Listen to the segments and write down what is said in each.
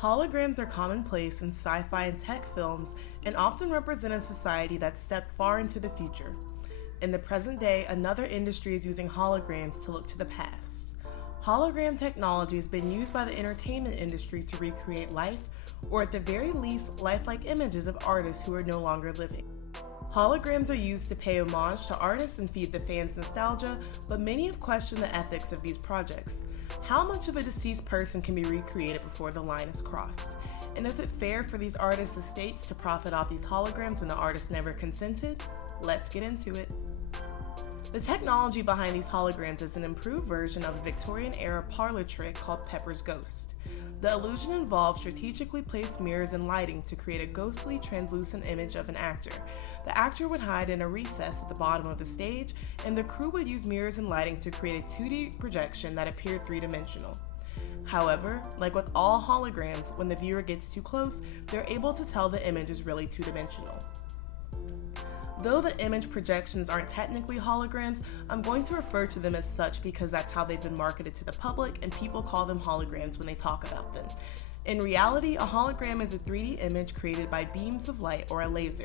Holograms are commonplace in sci-fi and tech films and often represent a society that's stepped far into the future. In the present day, another industry is using holograms to look to the past. Hologram technology has been used by the entertainment industry to recreate life, or at the very least, lifelike images of artists who are no longer living. Holograms are used to pay homage to artists and feed the fans' nostalgia, but many have questioned the ethics of these projects. How much of a deceased person can be recreated before the line is crossed? And is it fair for these artists' estates to profit off these holograms when the artist never consented? Let's get into it. The technology behind these holograms is an improved version of a Victorian-era parlor trick called Pepper's Ghost. The illusion involves strategically placed mirrors and lighting to create a ghostly, translucent image of an actor. The actor would hide in a recess at the bottom of the stage, and the crew would use mirrors and lighting to create a 2D projection that appeared three-dimensional. However, like with all holograms, when the viewer gets too close, they're able to tell the image is really two-dimensional. Though the image projections aren't technically holograms, I'm going to refer to them as such because that's how they've been marketed to the public and people call them holograms when they talk about them. In reality, a hologram is a 3D image created by beams of light or a laser.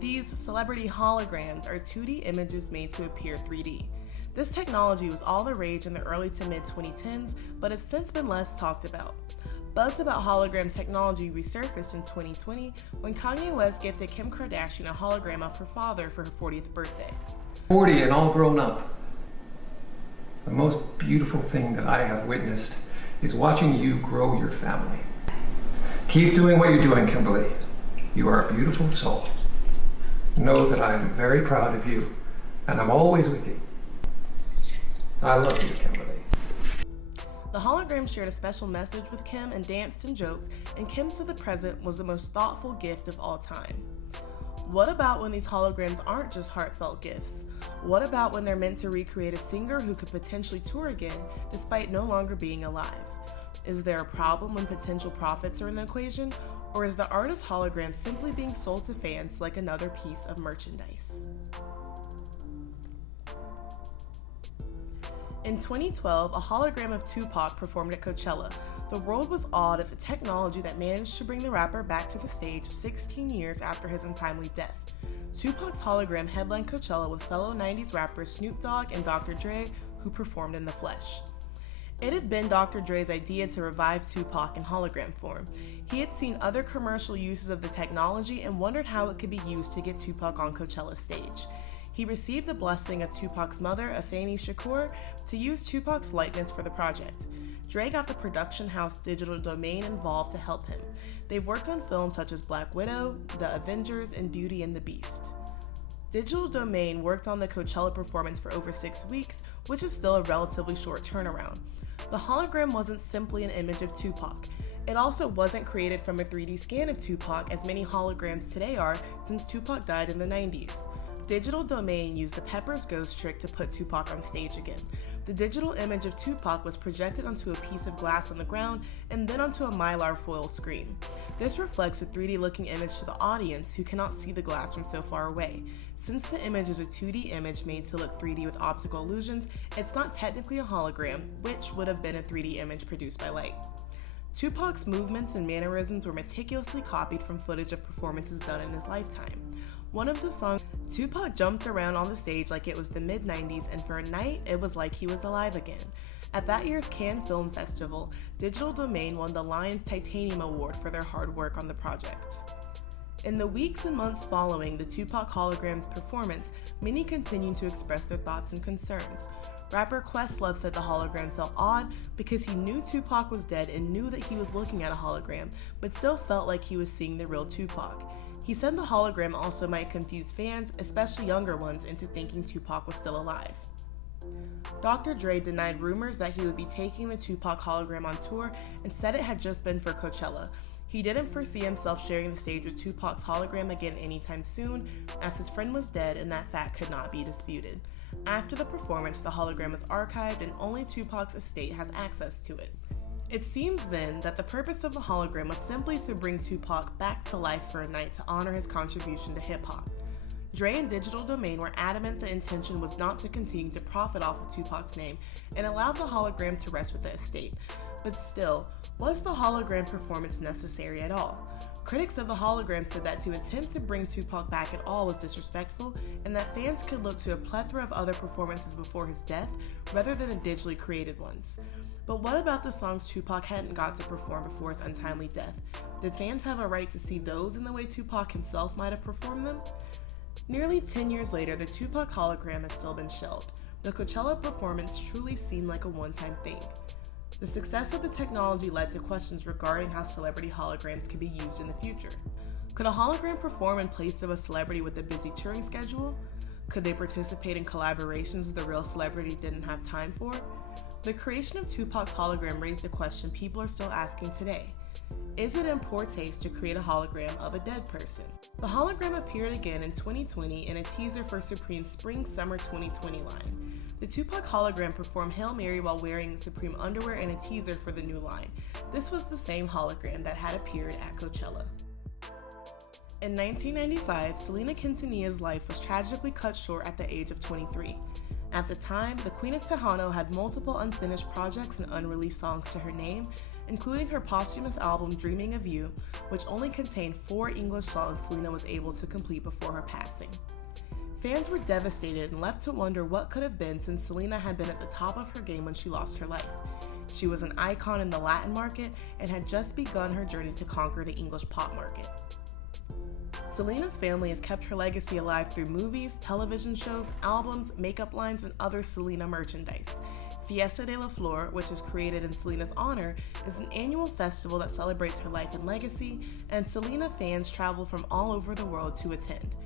These celebrity holograms are 2D images made to appear 3D. This technology was all the rage in the early to mid 2010s, but have since been less talked about. Buzz about hologram technology resurfaced in 2020 when Kanye West gifted Kim Kardashian a hologram of her father for her 40th birthday. 40 and all grown up. The most beautiful thing that I have witnessed is watching you grow your family. Keep doing what you're doing, Kimberly. You are a beautiful soul. Know that I am very proud of you, and I'm always with you. I love you, Kimberly. The hologram shared a special message with Kim and danced and joked, and Kim said the present was the most thoughtful gift of all time. What about when these holograms aren't just heartfelt gifts? What about when they're meant to recreate a singer who could potentially tour again despite no longer being alive? Is there a problem when potential profits are in the equation, or is the artist's hologram simply being sold to fans like another piece of merchandise? In 2012, a hologram of Tupac performed at Coachella. The world was awed at the technology that managed to bring the rapper back to the stage 16 years after his untimely death. Tupac's hologram headlined Coachella with fellow 90s rappers Snoop Dogg and Dr. Dre, who performed in the flesh. It had been Dr. Dre's idea to revive Tupac in hologram form. He had seen other commercial uses of the technology and wondered how it could be used to get Tupac on Coachella's stage. He received the blessing of Tupac's mother, Afeni Shakur, to use Tupac's likeness for the project. Dre got the production house Digital Domain involved to help him. They've worked on films such as Black Widow, The Avengers, and Beauty and the Beast. Digital Domain worked on the Coachella performance for over 6 weeks, which is still a relatively short turnaround. The hologram wasn't simply an image of Tupac. It also wasn't created from a 3D scan of Tupac as many holograms today are since Tupac died in the 90s. Digital Domain used the Pepper's Ghost trick to put Tupac on stage again. The digital image of Tupac was projected onto a piece of glass on the ground and then onto a mylar foil screen. This reflects a 3D-looking image to the audience who cannot see the glass from so far away. Since the image is a 2D image made to look 3D with optical illusions, it's not technically a hologram, which would have been a 3D image produced by light. Tupac's movements and mannerisms were meticulously copied from footage of performances done in his lifetime. One of the songs, Tupac jumped around on the stage like it was the mid-90s, and for a night, it was like he was alive again. At that year's Cannes Film Festival, Digital Domain won the Lions Titanium Award for their hard work on the project. In the weeks and months following the Tupac hologram's performance, many continued to express their thoughts and concerns. Rapper Questlove said the hologram felt odd because he knew Tupac was dead and knew that he was looking at a hologram, but still felt like he was seeing the real Tupac. He said the hologram also might confuse fans, especially younger ones, into thinking Tupac was still alive. Dr. Dre denied rumors that he would be taking the Tupac hologram on tour and said it had just been for Coachella. He didn't foresee himself sharing the stage with Tupac's hologram again anytime soon, as his friend was dead and that fact could not be disputed. After the performance, the hologram is archived and only Tupac's estate has access to it. It seems then that the purpose of the hologram was simply to bring Tupac back to life for a night to honor his contribution to hip-hop. Dre and Digital Domain were adamant the intention was not to continue to profit off of Tupac's name and allowed the hologram to rest with the estate. But still, was the hologram performance necessary at all? Critics of the hologram said that to attempt to bring Tupac back at all was disrespectful, and that fans could look to a plethora of other performances before his death rather than a digitally created ones. But what about the songs Tupac hadn't got to perform before his untimely death? Did fans have a right to see those in the way Tupac himself might have performed them? Nearly 10 years later, the Tupac hologram has still been shelved. The Coachella performance truly seemed like a one-time thing. The success of the technology led to questions regarding how celebrity holograms could be used in the future. Could a hologram perform in place of a celebrity with a busy touring schedule? Could they participate in collaborations the real celebrity didn't have time for? The creation of Tupac's hologram raised a question people are still asking today. Is it in poor taste to create a hologram of a dead person? The hologram appeared again in 2020 in a teaser for Supreme's Spring/Summer 2020 line. The Tupac hologram performed Hail Mary while wearing Supreme underwear in a teaser for the new line. This was the same hologram that had appeared at Coachella. In 1995, Selena Quintanilla's life was tragically cut short at the age of 23. At the time, the Queen of Tejano had multiple unfinished projects and unreleased songs to her name, including her posthumous album Dreaming of You, which only contained 4 English songs Selena was able to complete before her passing. Fans were devastated and left to wonder what could have been, since Selena had been at the top of her game when she lost her life. She was an icon in the Latin market and had just begun her journey to conquer the English pop market. Selena's family has kept her legacy alive through movies, television shows, albums, makeup lines, and other Selena merchandise. Fiesta de la Flor, which is created in Selena's honor, is an annual festival that celebrates her life and legacy, and Selena fans travel from all over the world to attend.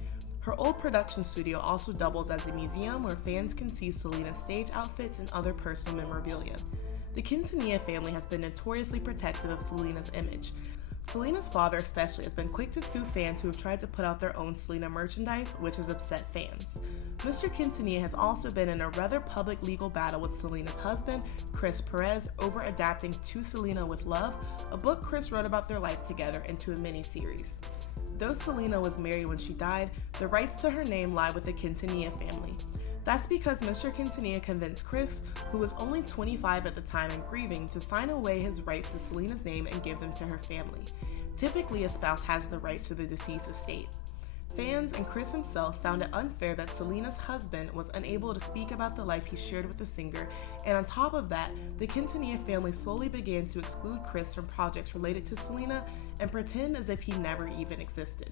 Her old production studio also doubles as a museum where fans can see Selena's stage outfits and other personal memorabilia. The Quintanilla family has been notoriously protective of Selena's image. Selena's father especially has been quick to sue fans who have tried to put out their own Selena merchandise, which has upset fans. Mr. Quintanilla has also been in a rather public legal battle with Selena's husband, Chris Perez, over adapting To Selena with Love, a book Chris wrote about their life together, into a mini-series. Though Selena was married when she died, the rights to her name lie with the Quintanilla family. That's because Mr. Quintanilla convinced Chris, who was only 25 at the time and grieving, to sign away his rights to Selena's name and give them to her family. Typically, a spouse has the rights to the deceased estate. Fans and Chris himself found it unfair that Selena's husband was unable to speak about the life he shared with the singer, and on top of that, the Quintanilla family slowly began to exclude Chris from projects related to Selena and pretend as if he never even existed.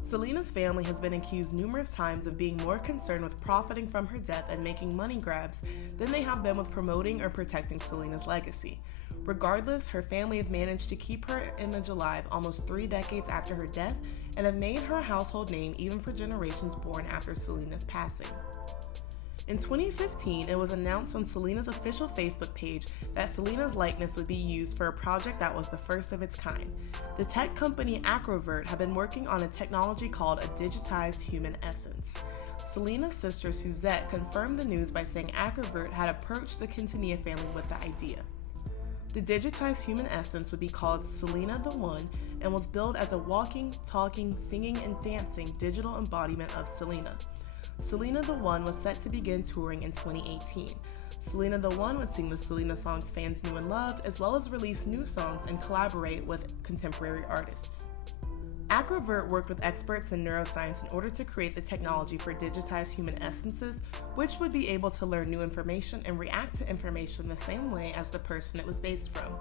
Selena's family has been accused numerous times of being more concerned with profiting from her death and making money grabs than they have been with promoting or protecting Selena's legacy. Regardless, her family have managed to keep her image alive almost 3 decades after her death and have made her a household name even for generations born after Selena's passing. In 2015, it was announced on Selena's official Facebook page that Selena's likeness would be used for a project that was the first of its kind. The tech company Acrovert had been working on a technology called a digitized human essence. Selena's sister Suzette confirmed the news by saying Acrovert had approached the Quintanilla family with the idea. The digitized human essence would be called Selena the One and was billed as a walking, talking, singing, and dancing digital embodiment of Selena. Selena the One was set to begin touring in 2018. Selena the One would sing the Selena songs fans knew and loved, as well as release new songs and collaborate with contemporary artists. Acrovert worked with experts in neuroscience in order to create the technology for digitized human essences, which would be able to learn new information and react to information the same way as the person it was based from.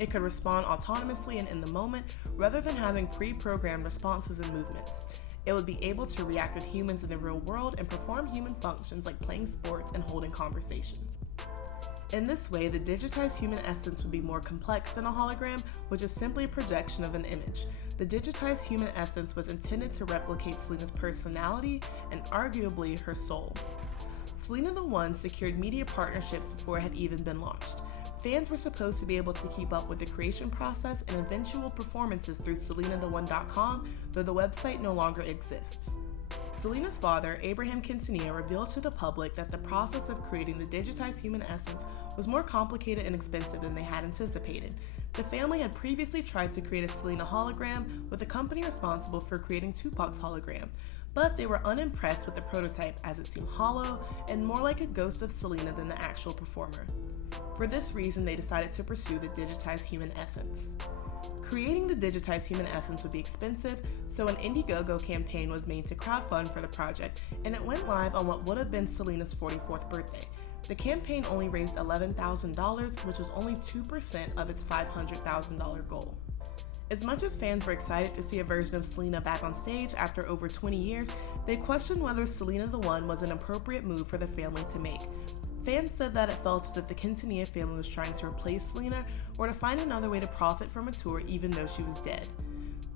It could respond autonomously and in the moment, rather than having pre-programmed responses and movements. It would be able to react with humans in the real world and perform human functions like playing sports and holding conversations. In this way, the digitized human essence would be more complex than a hologram, which is simply a projection of an image. The digitized human essence was intended to replicate Selena's personality and arguably her soul. Selena the One secured media partnerships before it had even been launched. Fans were supposed to be able to keep up with the creation process and eventual performances through SelenaTheOne.com, though the website no longer exists. Selena's father, Abraham Quintanilla, revealed to the public that the process of creating the digitized human essence was more complicated and expensive than they had anticipated. The family had previously tried to create a Selena hologram with the company responsible for creating Tupac's hologram, but they were unimpressed with the prototype as it seemed hollow and more like a ghost of Selena than the actual performer. For this reason, they decided to pursue the digitized human essence. Creating the digitized human essence would be expensive, so an Indiegogo campaign was made to crowdfund for the project, and it went live on what would have been Selena's 44th birthday. The campaign only raised $11,000, which was only 2% of its $500,000 goal. As much as fans were excited to see a version of Selena back on stage after over 20 years, they questioned whether Selena the One was an appropriate move for the family to make. Fans said that it felt as if the Quintanilla family was trying to replace Selena or to find another way to profit from a tour even though she was dead.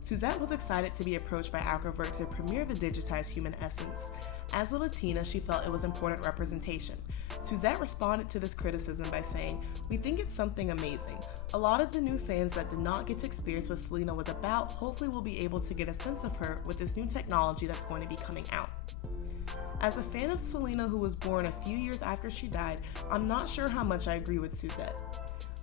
Suzette was excited to be approached by Alcovert to premiere the digitized human essence. As a Latina, she felt it was important representation. Suzette responded to this criticism by saying, "We think it's something amazing. A lot of the new fans that did not get to experience what Selena was about hopefully will be able to get a sense of her with this new technology that's going to be coming out." As a fan of Selena who was born a few years after she died, I'm not sure how much I agree with Suzette.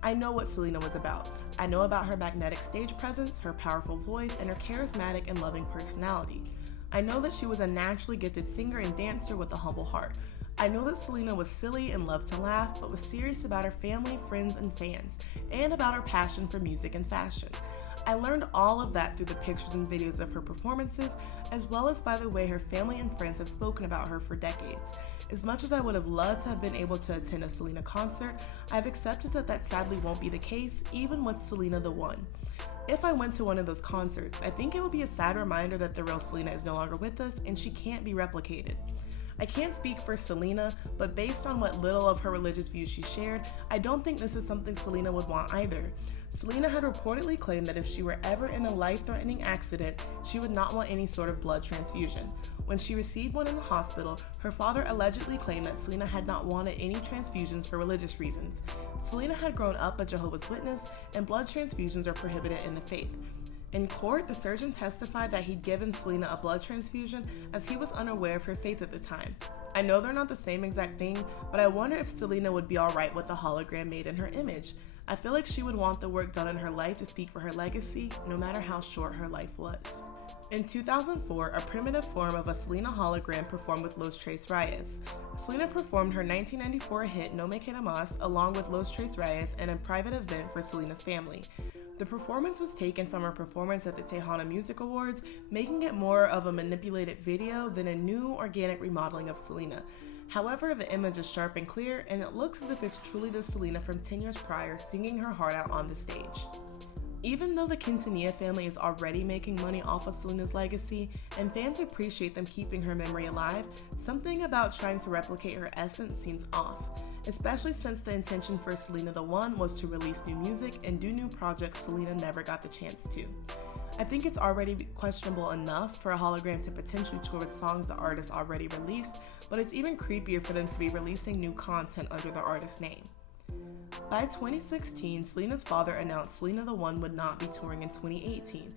I know what Selena was about. I know about her magnetic stage presence, her powerful voice, and her charismatic and loving personality. I know that she was a naturally gifted singer and dancer with a humble heart. I know that Selena was silly and loved to laugh, but was serious about her family, friends, and fans, and about her passion for music and fashion. I learned all of that through the pictures and videos of her performances, as well as by the way her family and friends have spoken about her for decades. As much as I would have loved to have been able to attend a Selena concert, I've accepted that sadly won't be the case, even with Selena the One. If I went to one of those concerts, I think it would be a sad reminder that the real Selena is no longer with us and she can't be replicated. I can't speak for Selena, but based on what little of her religious views she shared, I don't think this is something Selena would want either. Selena had reportedly claimed that if she were ever in a life-threatening accident, she would not want any sort of blood transfusion. When she received one in the hospital, her father allegedly claimed that Selena had not wanted any transfusions for religious reasons. Selena had grown up a Jehovah's Witness, and blood transfusions are prohibited in the faith. In court, the surgeon testified that he'd given Selena a blood transfusion as he was unaware of her faith at the time. I know they're not the same exact thing, but I wonder if Selena would be alright with the hologram made in her image. I feel like she would want the work done in her life to speak for her legacy, no matter how short her life was. In 2004, a primitive form of a Selena hologram performed with Los Tres Reyes. Selena performed her 1994 hit No Me Queda Más along with Los Tres Reyes in a private event for Selena's family. The performance was taken from her performance at the Tejano Music Awards, making it more of a manipulated video than a new organic remodeling of Selena. However, the image is sharp and clear, and it looks as if it's truly the Selena from 10 years prior singing her heart out on the stage. Even though the Quintanilla family is already making money off of Selena's legacy, and fans appreciate them keeping her memory alive, something about trying to replicate her essence seems off, especially since the intention for Selena the One was to release new music and do new projects Selena never got the chance to. I think it's already questionable enough for a hologram to potentially tour with songs the artist already released, but it's even creepier for them to be releasing new content under the artist's name. By 2016, Selena's father announced Selena the One would not be touring in 2018.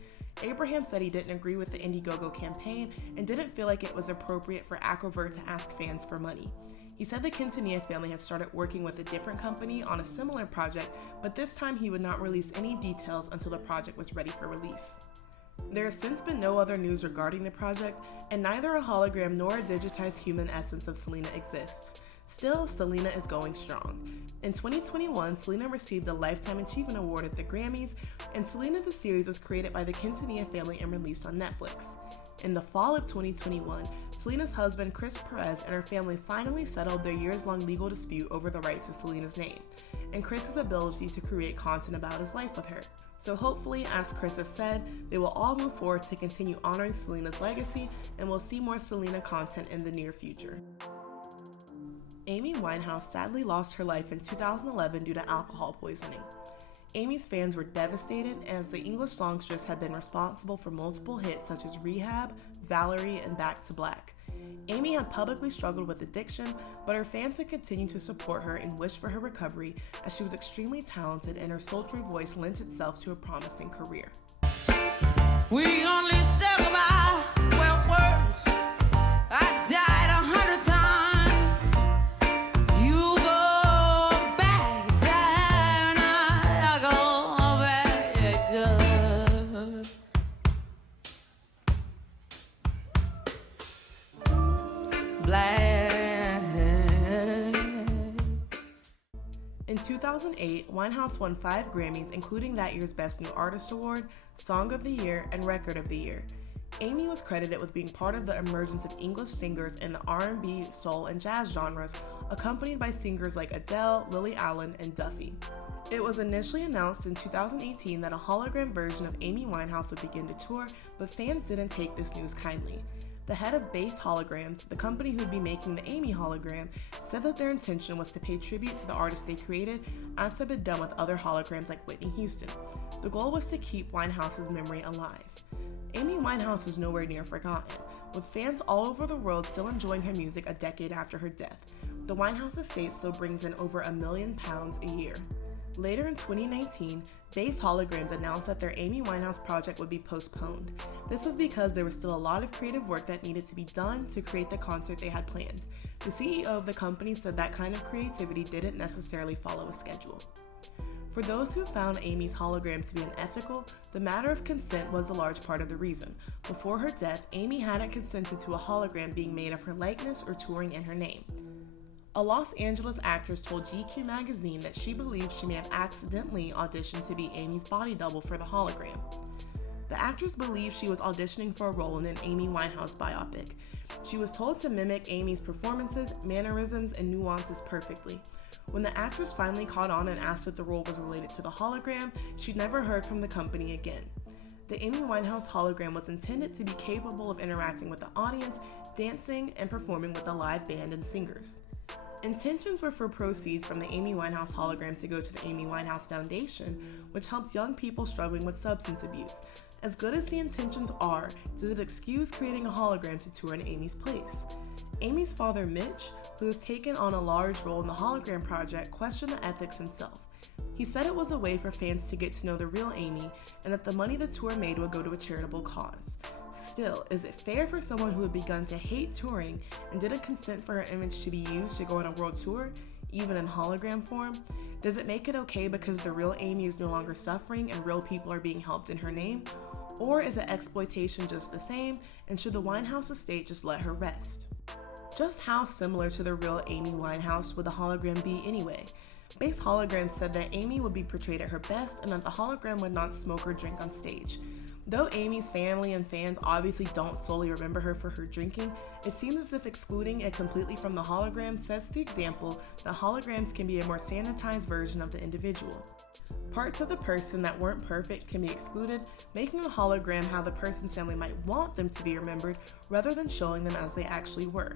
Abraham said he didn't agree with the Indiegogo campaign and didn't feel like it was appropriate for Alcovert to ask fans for money. He said the Quintanilla family had started working with a different company on a similar project, but this time he would not release any details until the project was ready for release. There has since been no other news regarding the project, and neither a hologram nor a digitized human essence of Selena exists. Still, Selena is going strong. In 2021, Selena received the Lifetime Achievement Award at the Grammys, and Selena the series was created by the Quintanilla family and released on Netflix. In the fall of 2021, Selena's husband Chris Perez and her family finally settled their years-long legal dispute over the rights to Selena's name, and Chris's ability to create content about his life with her. So hopefully, as Chris has said, they will all move forward to continue honoring Selena's legacy, and we'll see more Selena content in the near future. Amy Winehouse sadly lost her life in 2011 due to alcohol poisoning. Amy's fans were devastated as the English songstress had been responsible for multiple hits such as Rehab, Valerie, and Back to Black. Amy had publicly struggled with addiction, but her fans had continued to support her and wish for her recovery as she was extremely talented and her sultry voice lent itself to a promising career. We only said goodbye 12 words. I died 100 times. You go back time, I go back time. In 2008, Winehouse won 5 Grammys, including that year's Best New Artist Award, Song of the Year, and Record of the Year. Amy was credited with being part of the emergence of English singers in the R&B, soul, and jazz genres, accompanied by singers like Adele, Lily Allen, and Duffy. It was initially announced in 2018 that a hologram version of Amy Winehouse would begin to tour, but fans didn't take this news kindly. The head of Base Holograms, the company who would be making the Amy hologram, said that their intention was to pay tribute to the artist they created, as had been done with other holograms like Whitney Houston. The goal was to keep Winehouse's memory alive. Amy Winehouse is nowhere near forgotten, with fans all over the world still enjoying her music a decade after her death. The Winehouse estate still brings in over £1 million a year. Later in 2019, Base Holograms announced that their Amy Winehouse project would be postponed. This was because there was still a lot of creative work that needed to be done to create the concert they had planned. The CEO of the company said that kind of creativity didn't necessarily follow a schedule. For those who found Amy's hologram to be unethical, the matter of consent was a large part of the reason. Before her death, Amy hadn't consented to a hologram being made of her likeness or touring in her name. A Los Angeles actress told GQ magazine that she believes she may have accidentally auditioned to be Amy's body double for the hologram. The actress believed she was auditioning for a role in an Amy Winehouse biopic. She was told to mimic Amy's performances, mannerisms, and nuances perfectly. When the actress finally caught on and asked if the role was related to the hologram, she'd never heard from the company again. The Amy Winehouse hologram was intended to be capable of interacting with the audience, dancing, and performing with a live band and singers. Intentions were for proceeds from the Amy Winehouse hologram to go to the Amy Winehouse Foundation, which helps young people struggling with substance abuse. As good as the intentions are, does it excuse creating a hologram to tour in Amy's place? Amy's father, Mitch, who has taken on a large role in the hologram project, questioned the ethics himself. He said it was a way for fans to get to know the real Amy and that the money the tour made would go to a charitable cause. Still, is it fair for someone who had begun to hate touring and didn't consent for her image to be used to go on a world tour, even in hologram form? Does it make it okay because the real Amy is no longer suffering and real people are being helped in her name? Or is it exploitation just the same, and should the Winehouse estate just let her rest? Just how similar to the real Amy Winehouse would the hologram be anyway? Base Holograms said that Amy would be portrayed at her best and that the hologram would not smoke or drink on stage. Though Amy's family and fans obviously don't solely remember her for her drinking, it seems as if excluding it completely from the hologram sets the example that holograms can be a more sanitized version of the individual. Parts of the person that weren't perfect can be excluded, making the hologram how the person's family might want them to be remembered rather than showing them as they actually were.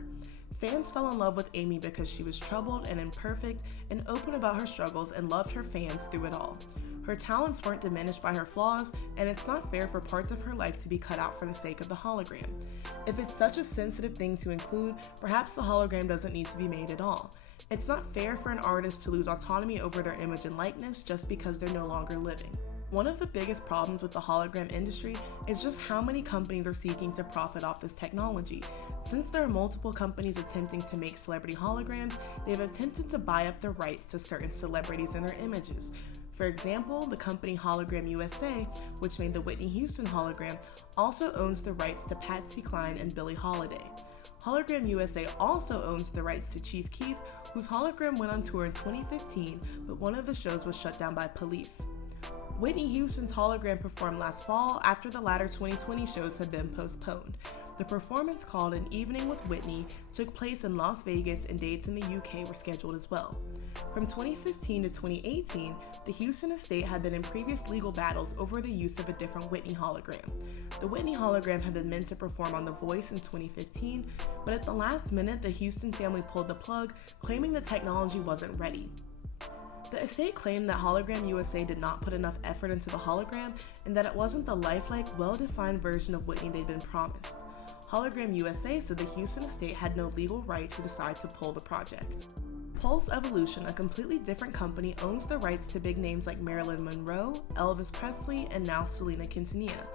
Fans fell in love with Amy because she was troubled and imperfect and open about her struggles and loved her fans through it all. Her talents weren't diminished by her flaws, and it's not fair for parts of her life to be cut out for the sake of the hologram. If it's such a sensitive thing to include, perhaps the hologram doesn't need to be made at all. It's not fair for an artist to lose autonomy over their image and likeness just because they're no longer living. One of the biggest problems with the hologram industry is just how many companies are seeking to profit off this technology. Since there are multiple companies attempting to make celebrity holograms, they've attempted to buy up the rights to certain celebrities and their images. For example, the company Hologram USA, which made the Whitney Houston hologram, also owns the rights to Patsy Cline and Billie Holiday. Hologram USA also owns the rights to Chief Keef, whose hologram went on tour in 2015, but one of the shows was shut down by police. Whitney Houston's hologram performed last fall after the latter 2020 shows had been postponed. The performance, called An Evening with Whitney, took place in Las Vegas, and dates in the UK were scheduled as well. From 2015 to 2018, the Houston estate had been in previous legal battles over the use of a different Whitney hologram. The Whitney hologram had been meant to perform on The Voice in 2015, but at the last minute, the Houston family pulled the plug, claiming the technology wasn't ready. The estate claimed that Hologram USA did not put enough effort into the hologram and that it wasn't the lifelike, well-defined version of Whitney they'd been promised. Hologram USA said the Houston estate had no legal right to decide to pull the project. Pulse Evolution, a completely different company, owns the rights to big names like Marilyn Monroe, Elvis Presley, and now Selena Quintanilla.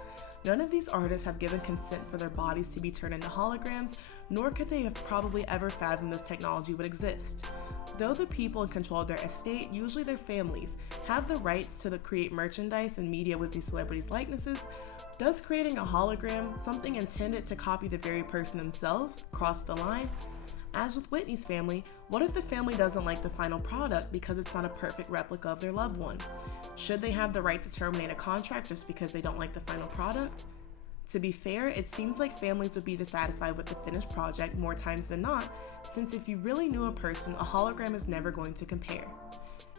None of these artists have given consent for their bodies to be turned into holograms, nor could they have probably ever fathomed this technology would exist. Though the people in control of their estate, usually their families, have the rights to create merchandise and media with these celebrities' likenesses, does creating a hologram, something intended to copy the very person themselves, cross the line? As with Whitney's family, what if the family doesn't like the final product because it's not a perfect replica of their loved one? Should they have the right to terminate a contract just because they don't like the final product? To be fair, it seems like families would be dissatisfied with the finished project more times than not, since if you really knew a person, a hologram is never going to compare.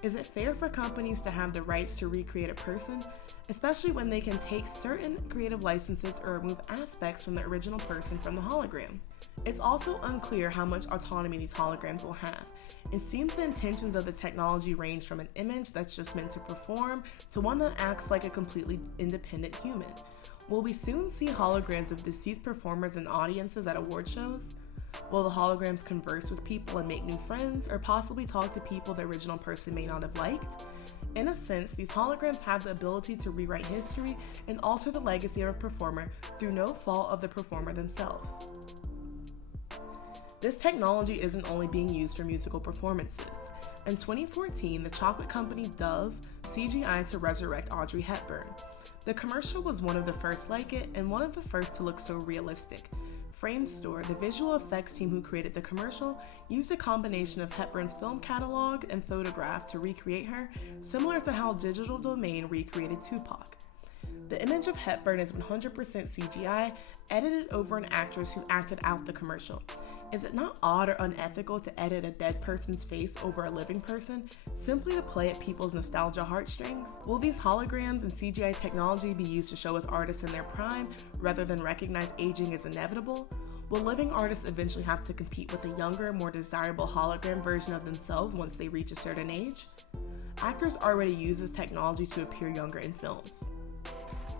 Is it fair for companies to have the rights to recreate a person, especially when they can take certain creative licenses or remove aspects from the original person from the hologram? It's also unclear how much autonomy these holograms will have. It seems the intentions of the technology range from an image that's just meant to perform to one that acts like a completely independent human. Will we soon see holograms of deceased performers and audiences at award shows? Will the holograms converse with people and make new friends, or possibly talk to people the original person may not have liked? In a sense, these holograms have the ability to rewrite history and alter the legacy of a performer through no fault of the performer themselves. This technology isn't only being used for musical performances. In 2014, the chocolate company Dove CGI to resurrect Audrey Hepburn. The commercial was one of the first like it and one of the first to look so realistic. Framestore, the visual effects team who created the commercial, used a combination of Hepburn's film catalog and photograph to recreate her, similar to how Digital Domain recreated Tupac. The image of Hepburn is 100% CGI, edited over an actress who acted out the commercial. Is it not odd or unethical to edit a dead person's face over a living person, simply to play at people's nostalgia heartstrings? Will these holograms and CGI technology be used to show us artists in their prime, rather than recognize aging as inevitable? Will living artists eventually have to compete with a younger, more desirable hologram version of themselves once they reach a certain age? Actors already use this technology to appear younger in films.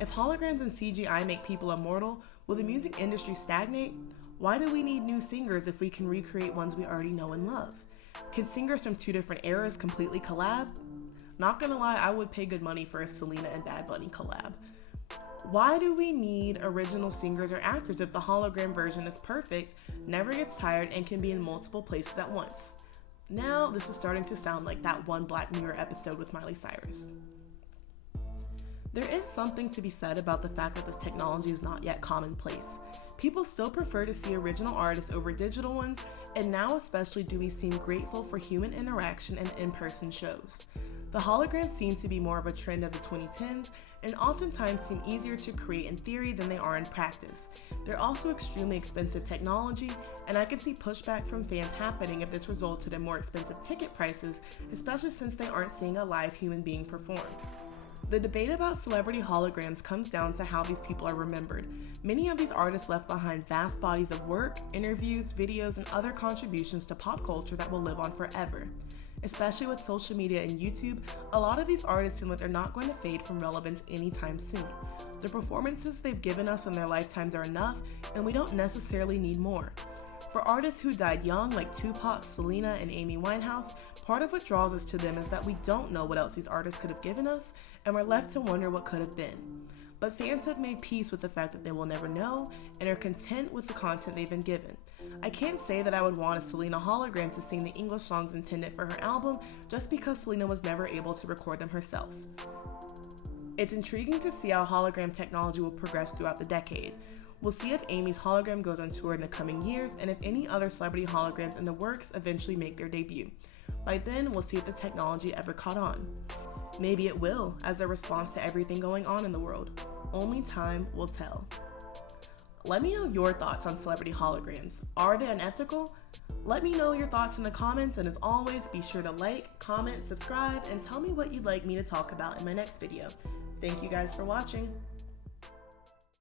If holograms and CGI make people immortal, will the music industry stagnate? Why do we need new singers if we can recreate ones we already know and love? Can singers from two different eras completely collab? Not gonna lie, I would pay good money for a Selena and Bad Bunny collab. Why do we need original singers or actors if the hologram version is perfect, never gets tired, and can be in multiple places at once? Now, this is starting to sound like that one Black Mirror episode with Miley Cyrus. There is something to be said about the fact that this technology is not yet commonplace. People still prefer to see original artists over digital ones, and now especially do we seem grateful for human interaction and in-person shows. The holograms seem to be more of a trend of the 2010s, and oftentimes seem easier to create in theory than they are in practice. They're also extremely expensive technology, and I can see pushback from fans happening if this resulted in more expensive ticket prices, especially since they aren't seeing a live human being perform. The debate about celebrity holograms comes down to how these people are remembered. Many of these artists left behind vast bodies of work, interviews, videos, and other contributions to pop culture that will live on forever. Especially with social media and YouTube, a lot of these artists seem like they're not going to fade from relevance anytime soon. The performances they've given us in their lifetimes are enough, and we don't necessarily need more. For artists who died young, like Tupac, Selena, and Amy Winehouse, part of what draws us to them is that we don't know what else these artists could have given us, and we're left to wonder what could have been. But fans have made peace with the fact that they will never know, and are content with the content they've been given. I can't say that I would want a Selena hologram to sing the English songs intended for her album, just because Selena was never able to record them herself. It's intriguing to see how hologram technology will progress throughout the decade. We'll see if Amy's hologram goes on tour in the coming years, and if any other celebrity holograms in the works eventually make their debut. By then, we'll see if the technology ever caught on. Maybe it will, as a response to everything going on in the world. Only time will tell. Let me know your thoughts on celebrity holograms. Are they unethical? Let me know your thoughts in the comments, and as always, be sure to like, comment, subscribe, and tell me what you'd like me to talk about in my next video. Thank you guys for watching.